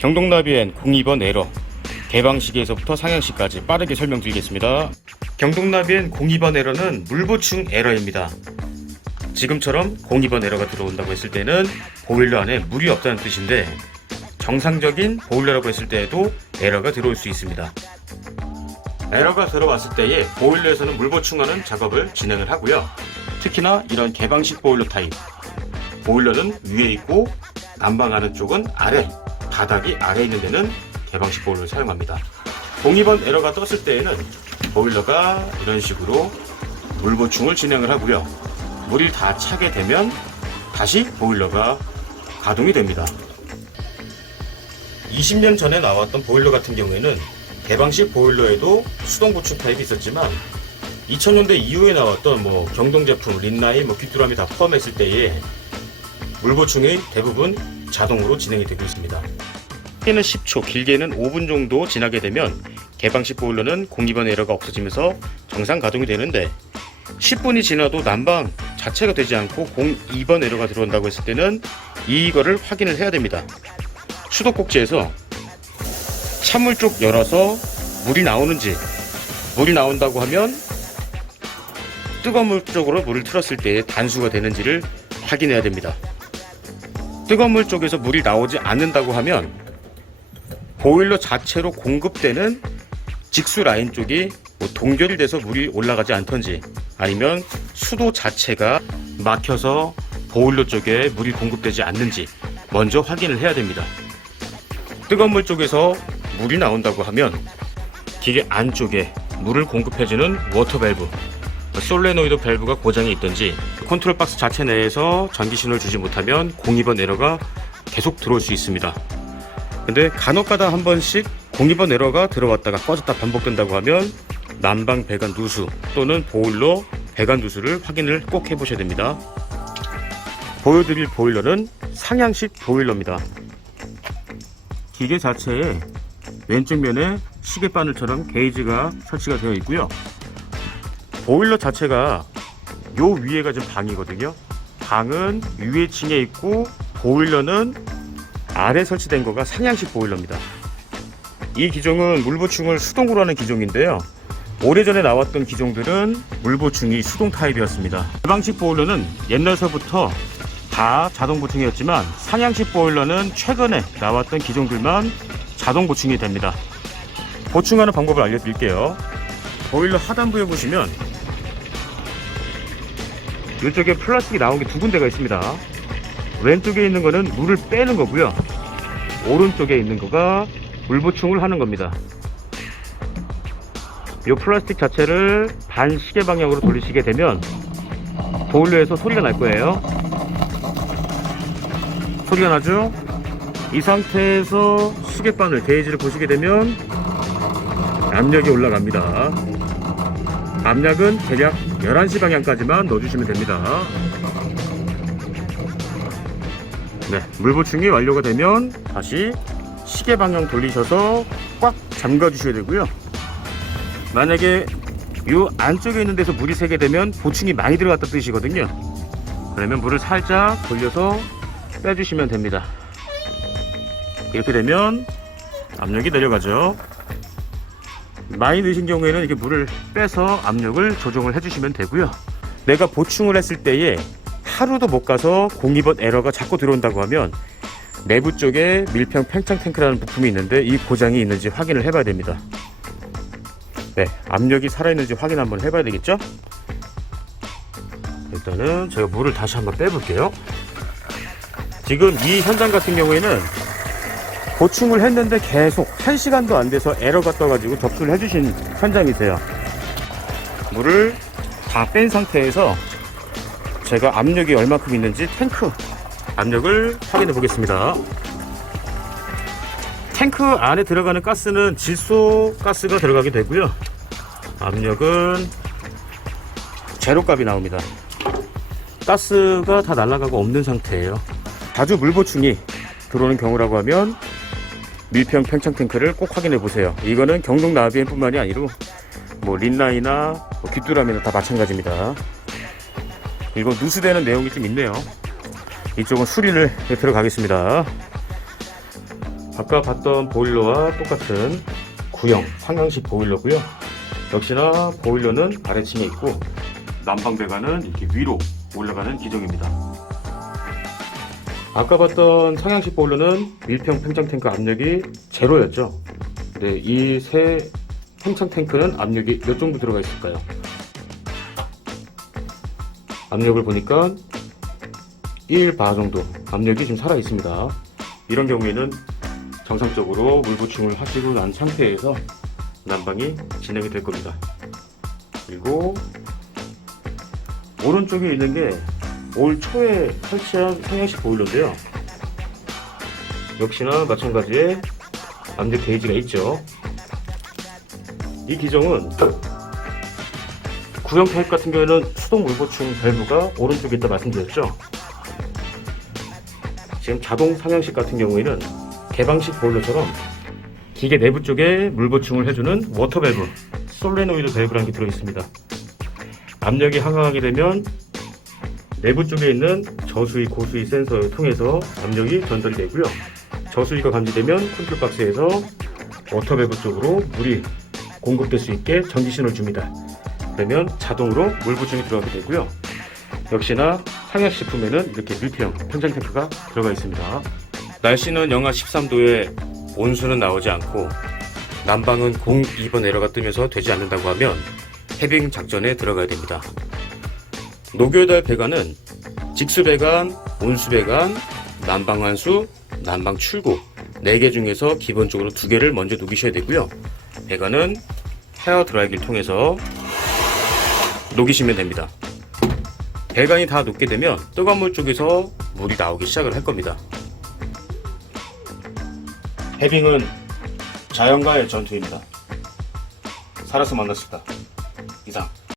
경동나비엔 02번 에러, 개방시기에서부터 상향시까지 빠르게 설명드리겠습니다. 경동나비엔 02번 에러는 물보충 에러입니다. 지금처럼 02번 에러가 들어온다고 했을 때는 보일러 안에 물이 없다는 뜻인데, 정상적인 보일러라고 했을 때에도 에러가 들어올 수 있습니다. 에러가 들어왔을 때에 보일러에서는 물보충하는 작업을 진행을 하고요. 특히나 이런 개방식 보일러 타입, 보일러는 위에 있고 난방하는 쪽은 아래, 바닥이 아래 있는 데는 개방식 보일러를 사용합니다. 02번 에러가 떴을 때에는 보일러가 이런 식으로 물보충을 진행을 하고요. 물이 다 차게 되면 다시 보일러가 가동이 됩니다. 20년 전에 나왔던 보일러 같은 경우에는 개방식 보일러에도 수동 보충 타입이 있었지만, 2000년대 이후에 나왔던 경동 제품, 린나인, 귀뚜라미 다 포함했을 때에 물보충이 대부분 자동으로 진행이 되고 있습니다. 짧게는 10초, 길게는 5분 정도 지나게 되면 개방식 보일러는 02번 에러가 없어지면서 정상 가동이 되는데, 10분이 지나도 난방 자체가 되지 않고 02번 에러가 들어온다고 했을 때는 이거를 확인을 해야 됩니다. 수도꼭지에서 찬물 쪽 열어서 물이 나오는지, 물이 나온다고 하면 뜨거운 물 쪽으로 물을 틀었을 때 단수가 되는지를 확인해야 됩니다. 뜨거운 물 쪽에서 물이 나오지 않는다고 하면 보일러 자체로 공급되는 직수 라인 쪽이 동결이 돼서 물이 올라가지 않던지, 아니면 수도 자체가 막혀서 보일러 쪽에 물이 공급되지 않는지 먼저 확인을 해야 됩니다. 뜨거운 물 쪽에서 물이 나온다고 하면 기계 안쪽에 물을 공급해주는 워터 밸브, 솔레노이드 밸브가 고장이 있든지, 컨트롤 박스 자체 내에서 전기 신호를 주지 못하면 02번 에러가 계속 들어올 수 있습니다. 근데 간혹가다 한 번씩 02번 에러가 들어왔다가 꺼졌다 반복된다고 하면 난방 배관 누수 또는 보일러 배관 누수를 확인을 꼭 해보셔야 됩니다. 보여드릴 보일러는 상향식 보일러입니다. 기계 자체에 왼쪽 면에 시계 바늘처럼 게이지가 설치가 되어 있고요. 보일러 자체가 요 위에가 지금 방이거든요. 방은 위에 층에 있고 보일러는 아래 설치된 거가 상향식 보일러입니다. 이 기종은 물보충을 수동으로 하는 기종인데요. 오래전에 나왔던 기종들은 물보충이 수동 타입이었습니다. 개방식 보일러는 옛날서부터 다 자동 보충이었지만, 상향식 보일러는 최근에 나왔던 기종들만 자동 보충이 됩니다. 보충하는 방법을 알려드릴게요. 보일러 하단부에 보시면 이쪽에 플라스틱이 나온 게 두 군데가 있습니다. 왼쪽에 있는 거는 물을 빼는 거고요, 오른쪽에 있는 거가 물보충을 하는 겁니다. 이 플라스틱 자체를 반시계 방향으로 돌리시게 되면 보일러에서 소리가 날 거예요. 소리가 나죠? 이 상태에서 시계바늘 게이지를 보시게 되면 압력이 올라갑니다. 압력은 대략 11시 방향까지만 넣어주시면 됩니다. 네, 물보충이 완료가 되면 다시 시계 방향 돌리셔서 꽉 잠가 주셔야 되고요. 만약에 이 안쪽에 있는 데서 물이 새게 되면 보충이 많이 들어갔다는 뜻이거든요. 그러면 물을 살짝 돌려서 빼주시면 됩니다. 이렇게 되면 압력이 내려가죠. 많이 넣으신 경우에는 이렇게 물을 빼서 압력을 조정을 해주시면 되고요. 내가 보충을 했을 때에 하루도 못 가서 02번 에러가 자꾸 들어온다고 하면 내부 쪽에 밀평 팽창 탱크라는 부품이 있는데 이 고장이 있는지 확인을 해봐야 됩니다. 네, 압력이 살아있는지 확인 한번 해봐야 되겠죠? 일단은 제가 물을 다시 한번 빼볼게요. 지금 이 현장 같은 경우에는 보충을 했는데 계속 1시간도 안 돼서 에러가 떠가지고 접수를 해주신 현장이세요. 물을 다 뺀 상태에서 제가 압력이 얼마큼 있는지 탱크 압력을 확인해 보겠습니다. 탱크 안에 들어가는 가스는 질소 가스가 들어가게 되고요. 압력은 제로값이 나옵니다. 가스가 다 날아가고 없는 상태예요. 자주 물보충이 들어오는 경우라고 하면 밀평 팽창 탱크를 꼭 확인해 보세요. 이거는 경동 나비엔 뿐만이 아니고 린나이나 귀뚜라미나 다 마찬가지입니다. 이거 누수되는 내용이 좀 있네요. 이쪽은 수리를 들어가겠습니다. 아까 봤던 보일러와 똑같은 구형 상향식 보일러고요. 역시나 보일러는 아래층에 있고 난방 배관은 이렇게 위로 올라가는 기종입니다. 아까 봤던 상향식 보일러는 밀평 팽창 탱크 압력이 제로였죠. 네, 이 새 팽창 탱크는 압력이 몇 정도 들어가 있을까요? 압력을 보니까 1바 정도 압력이 지금 살아 있습니다. 이런 경우에는 정상적으로 물 보충을 하시고 난 상태에서 난방이 진행이 될 겁니다. 그리고 오른쪽에 있는 게 올 초에 설치한 상향식 보일러인데요. 역시나 마찬가지의 압력 게이지가 있죠. 이 기종은 구형 타입 같은 경우에는 수동 물 보충 밸브가 오른쪽에 있다 말씀드렸죠. 지금 자동 상향식 같은 경우에는 개방식 보일러처럼 기계 내부 쪽에 물 보충을 해주는 워터 밸브, 솔레노이드 밸브라는 게 들어있습니다. 압력이 하강하게 되면 내부 쪽에 있는 저수위, 고수위 센서를 통해서 압력이 전달이 되고요. 저수위가 감지되면 컨트롤 박스에서 워터 밸브 쪽으로 물이 공급될 수 있게 전기 신호를 줍니다. 그러면 자동으로 물 보충이 들어가게 되고요. 역시나 상향식 제품에는 이렇게 밀폐형 팽창 탱크가 들어가 있습니다. 날씨는 영하 13도에 온수는 나오지 않고 난방은 02번 에러가 뜨면서 되지 않는다고 하면 해빙 작전에 들어가야 됩니다. 녹여달 배관은 직수 배관, 온수 배관, 난방 환수, 난방 출고 4개 중에서 기본적으로 2개를 먼저 녹이셔야 되고요. 배관은 헤어 드라이기를 통해서 녹이시면 됩니다. 배관이 다 녹게 되면 뜨거운 물 쪽에서 물이 나오기 시작을 할 겁니다. 해빙은 자연과의 전투입니다. 살아서 만났습니다. 이상.